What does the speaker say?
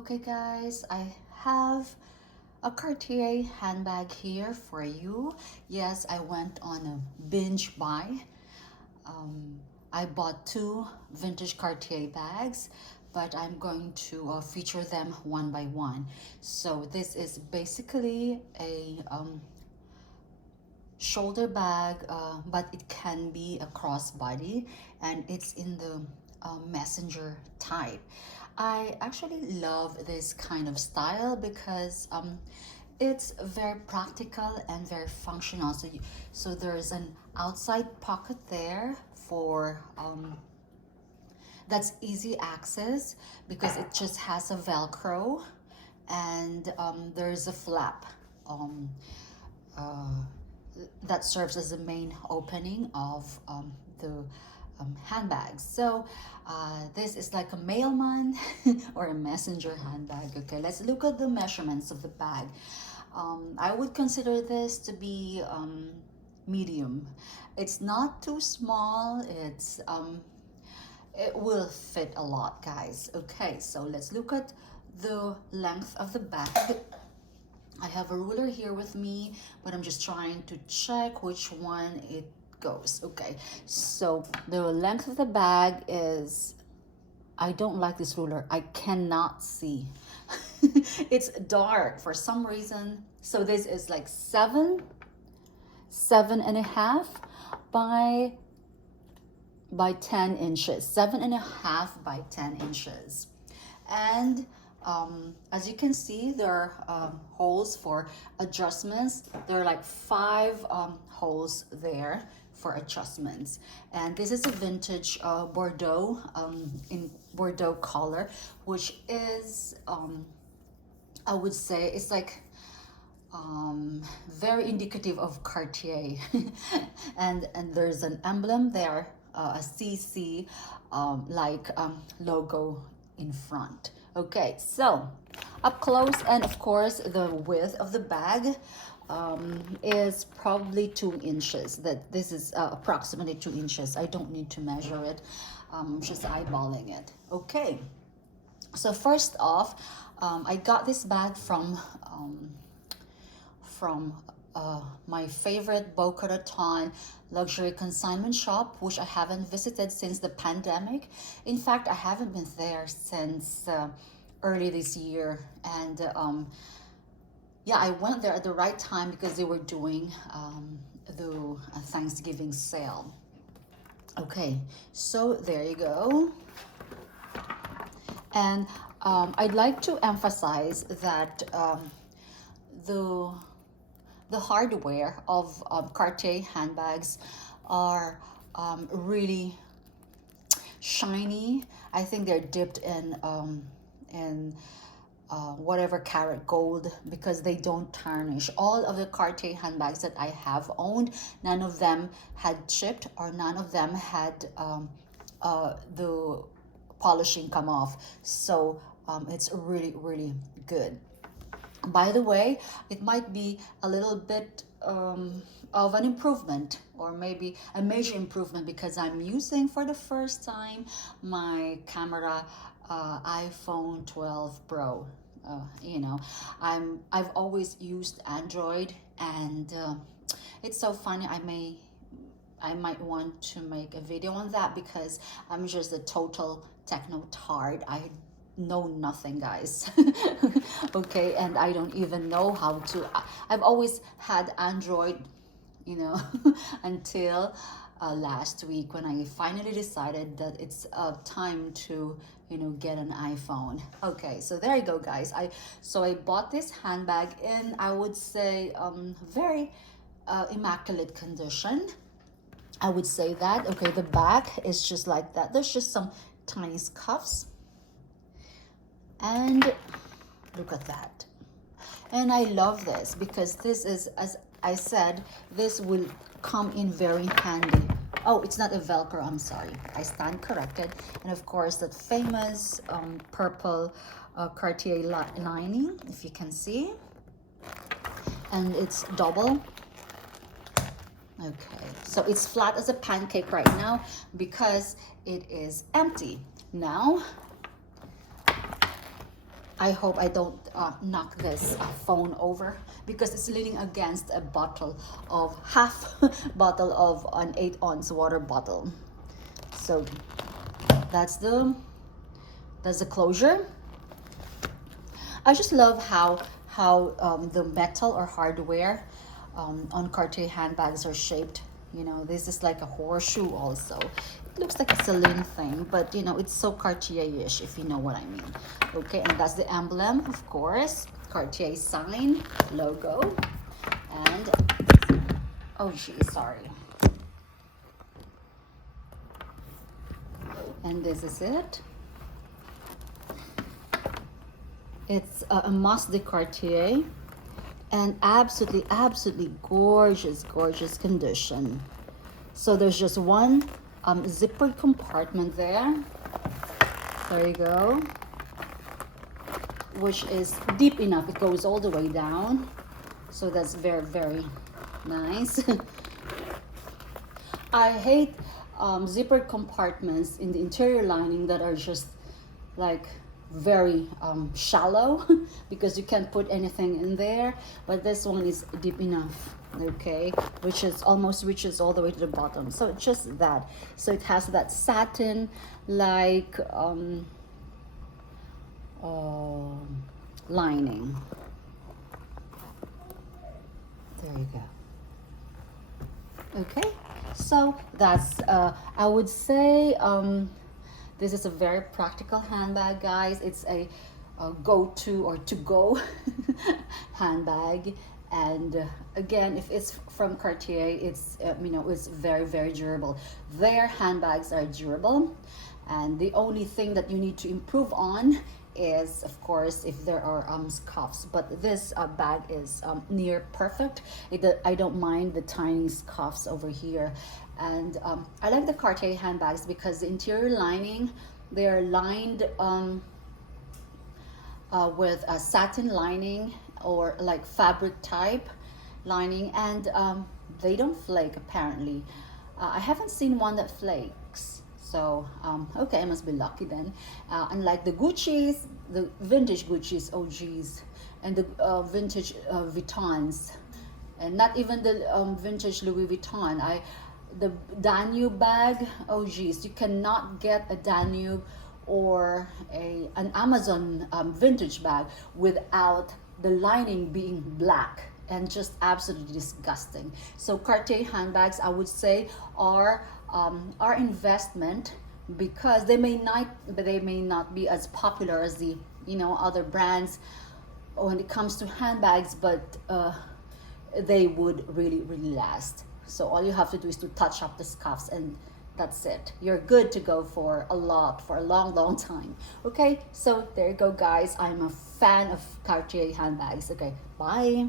Okay guys, I have a Cartier handbag here for you. Yes, I went on a binge buy. Um, I bought two vintage Cartier bags, but I'm going to feature them one by one. So this is basically a shoulder bag, but it can be a crossbody, and it's in the messenger type. I actually love this kind of style because it's very practical and very functional. So there's an outside pocket there for that's easy access because it just has a Velcro, and there's a flap um, uh, that serves as the main opening of the handbags. So this is like a mailman or a messenger handbag. Okay, let's look at the measurements of the bag. I would consider this to be medium. It's not too small. It will fit a lot, guys. Okay, so let's look at the length of the bag. I have a ruler here with me, but I'm just trying to check which one it goes. Okay, so the length of the bag is, I don't like this ruler. I cannot see. It's dark for some reason. So this is like seven and a half by 10 inches, 7.5 by 10 inches. And as you can see, there are holes for adjustments. There are like 5 holes there for adjustments. And this is a vintage Bordeaux, in Bordeaux color, which is, I would say, it's like very indicative of Cartier. and there's an emblem there, a CC logo in front. Okay, so up close, and of course the width of the bag is probably 2 inches. That this is approximately 2 inches. I don't need to measure it. Just eyeballing it. Okay, so first off, I got this bag from my favorite Boca Raton luxury consignment shop, which I haven't visited since the pandemic. In fact, I haven't been there since early this year. And yeah, I went there at the right time because they were doing the Thanksgiving sale. Okay, so there you go. And I'd like to emphasize that the hardware of Cartier handbags are really shiny. I think they're dipped in whatever carat gold because they don't tarnish. All of the Cartier handbags that I have owned, none of them had chipped or none of them had the polishing come off. So it's really, really good. By the way, it might be a little bit of an improvement, or maybe a major improvement, because I'm using for the first time my camera iPhone 12 Pro. I've always used Android, and it's so funny. I might want to make a video on that because I'm just a total techno tard. I know nothing, guys. Okay, and I don't even know how to. I've always had Android, until last week when I finally decided that it's time to get an iPhone. Okay, so there you go, guys. I bought this handbag in, I would say, very immaculate condition. I would say that. Okay, the back is just like that. There's just some tiny cuffs. And look at that. And I love this because this is, as I said, this will come in very handy. Oh, it's not a Velcro, I'm sorry. I stand corrected. And of course, that famous purple Cartier lining, if you can see. And it's double. Okay, so it's flat as a pancake right now because it is empty. Now, I hope I don't knock this phone over because it's leaning against a bottle of half bottle of an 8-ounce water bottle. So that's the closure. I just love how the metal or hardware on Cartier handbags are shaped. You know, this is like a horseshoe also. It looks like a Celine thing, but you know, it's so Cartier-ish, if you know what I mean. Okay, and that's the emblem, of course. Cartier sign, logo, and oh geez, sorry. And this is it. It's a Mas de Cartier, and absolutely gorgeous condition. So there's just one zippered compartment there. There you go, which is deep enough. It goes all the way down, so that's very nice. I hate zippered compartments in the interior lining that are just like very shallow because you can't put anything in there, but this one is deep enough, okay, which is almost reaches all the way to the bottom. So it's just that, so it has that satin like lining. There you go. Okay, so that's I would say this is a very practical handbag, guys. It's a go-to or to-go handbag, and again, if it's from Cartier, it's you know, it's very durable. Their handbags are durable, and the only thing that you need to improve on is, of course, if there are scuffs, but this bag is near perfect. I don't mind the tiny scuffs over here, and I like the Cartier handbags because the interior lining, they are lined with a satin lining or like fabric type lining, and they don't flake apparently. I haven't seen one that flakes. So, okay, I must be lucky then. Unlike the Gucci's, the vintage Gucci's, oh geez, and the vintage Vuittons, and not even the vintage Louis Vuitton. The Danube bag, oh geez, you cannot get a Danube or an Amazon vintage bag without the lining being black and just absolutely disgusting. So Cartier handbags, I would say, are investment because they may not be as popular as the, you know, other brands when it comes to handbags, but they would really last. So all you have to do is to touch up the scuffs, and that's it. You're good to go for a long time. Okay, so there you go, guys. I'm a fan of Cartier handbags. Okay, bye.